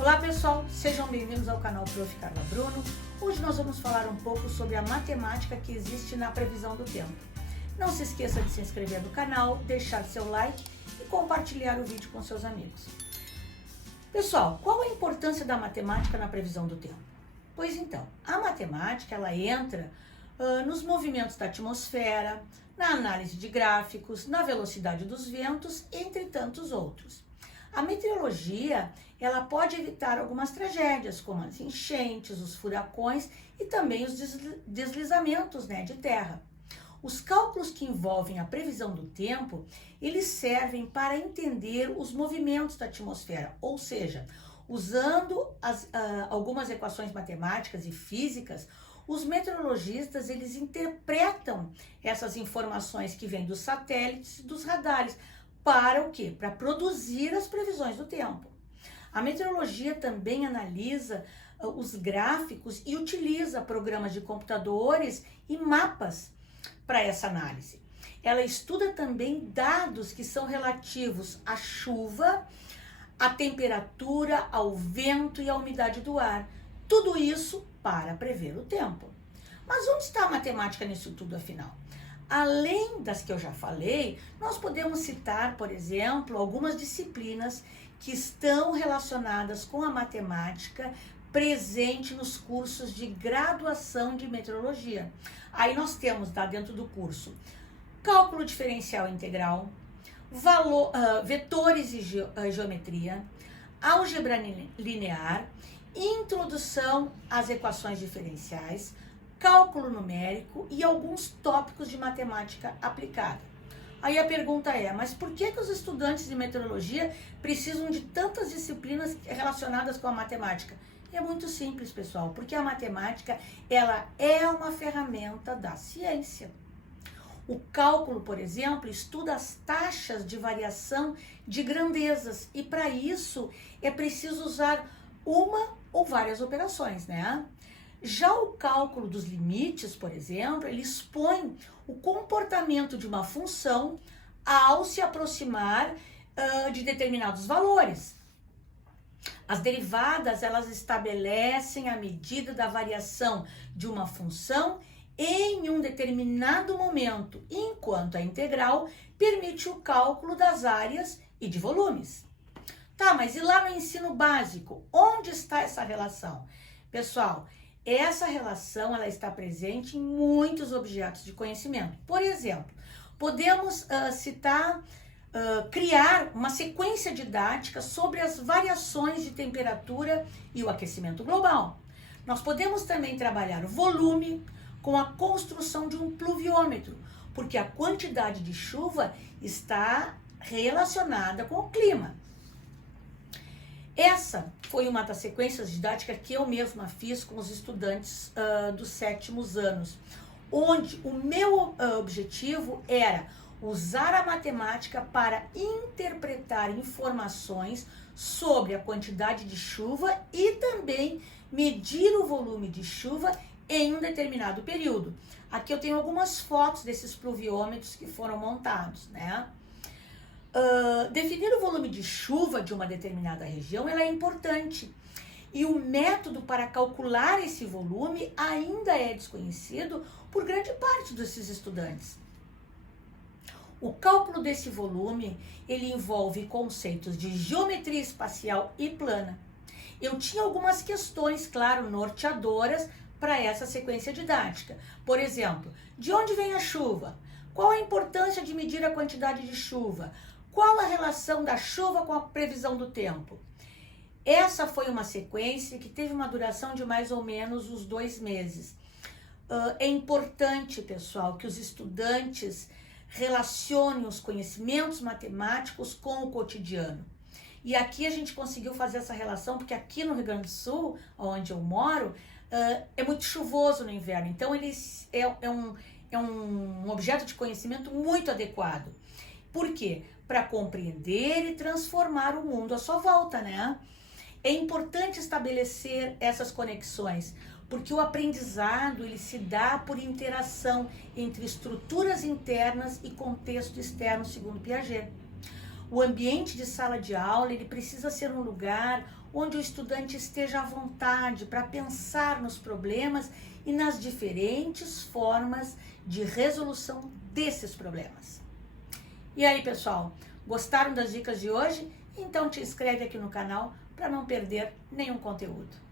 Olá pessoal, sejam bem-vindos ao canal Prof. Carla Bruno. Hoje nós vamos falar um pouco sobre a matemática que existe na previsão do tempo. Não se esqueça de se inscrever no canal, deixar seu like e compartilhar o vídeo com seus amigos. Pessoal, qual a importância da matemática na previsão do tempo? Pois então, a matemática ela entra nos movimentos da atmosfera, na análise de gráficos, na velocidade dos ventos, entre tantos outros. A meteorologia, ela pode evitar algumas tragédias, como as enchentes, os furacões e também os deslizamentos de terra. Os cálculos que envolvem a previsão do tempo, eles servem para entender os movimentos da atmosfera, ou seja, usando algumas equações matemáticas e físicas, os meteorologistas, eles interpretam essas informações que vêm dos satélites e dos radares. Para o quê? Para produzir as previsões do tempo. A meteorologia também analisa os gráficos e utiliza programas de computadores e mapas para essa análise. Ela estuda também dados que são relativos à chuva, à temperatura, ao vento e à umidade do ar. Tudo isso para prever o tempo. Mas onde está a matemática nisso tudo, afinal? Além das que eu já falei, nós podemos citar, por exemplo, algumas disciplinas que estão relacionadas com a matemática presente nos cursos de graduação de meteorologia. Aí nós temos lá dentro do curso cálculo diferencial integral, vetores e geometria, álgebra linear, introdução às equações diferenciais, cálculo numérico e alguns tópicos de matemática aplicada. Aí a pergunta é, mas por que os estudantes de meteorologia precisam de tantas disciplinas relacionadas com a matemática? É muito simples, pessoal, porque a matemática, ela é uma ferramenta da ciência. O cálculo, por exemplo, estuda as taxas de variação de grandezas e para isso é preciso usar uma ou várias operações, né? Já o cálculo dos limites, por exemplo, ele expõe o comportamento de uma função ao se aproximar de determinados valores. As derivadas, elas estabelecem a medida da variação de uma função em um determinado momento, enquanto a integral permite o cálculo das áreas e de volumes. Tá, mas e lá no ensino básico, onde está essa relação? Pessoal, essa relação ela está presente em muitos objetos de conhecimento. Por exemplo, podemos criar uma sequência didática sobre as variações de temperatura e o aquecimento global. Nós podemos também trabalhar o volume com a construção de um pluviômetro, porque a quantidade de chuva está relacionada com o clima. Essa foi uma das sequências didáticas que eu mesma fiz com os estudantes dos 7º anos, onde o meu objetivo era usar a matemática para interpretar informações sobre a quantidade de chuva e também medir o volume de chuva em um determinado período. Aqui eu tenho algumas fotos desses pluviômetros que foram montados, né? Definir o volume de chuva de uma determinada região ela é importante e o método para calcular esse volume ainda é desconhecido por grande parte desses estudantes. O cálculo desse volume ele envolve conceitos de geometria espacial e plana. Eu tinha algumas questões, claro, norteadoras para essa sequência didática. Por exemplo, de onde vem a chuva? Qual a importância de medir a quantidade de chuva? Qual a relação da chuva com a previsão do tempo? Essa foi uma sequência que teve uma duração de mais ou menos uns 2 meses. É importante, pessoal, que os estudantes relacionem os conhecimentos matemáticos com o cotidiano. E aqui a gente conseguiu fazer essa relação, porque aqui no Rio Grande do Sul, onde eu moro, é muito chuvoso no inverno. Então, é um objeto de conhecimento muito adequado. Por quê? Para compreender e transformar o mundo à sua volta, né? É importante estabelecer essas conexões, porque o aprendizado ele se dá por interação entre estruturas internas e contexto externo, segundo Piaget. O ambiente de sala de aula ele precisa ser um lugar onde o estudante esteja à vontade para pensar nos problemas e nas diferentes formas de resolução desses problemas. E aí, pessoal, gostaram das dicas de hoje? Então te inscreve aqui no canal para não perder nenhum conteúdo.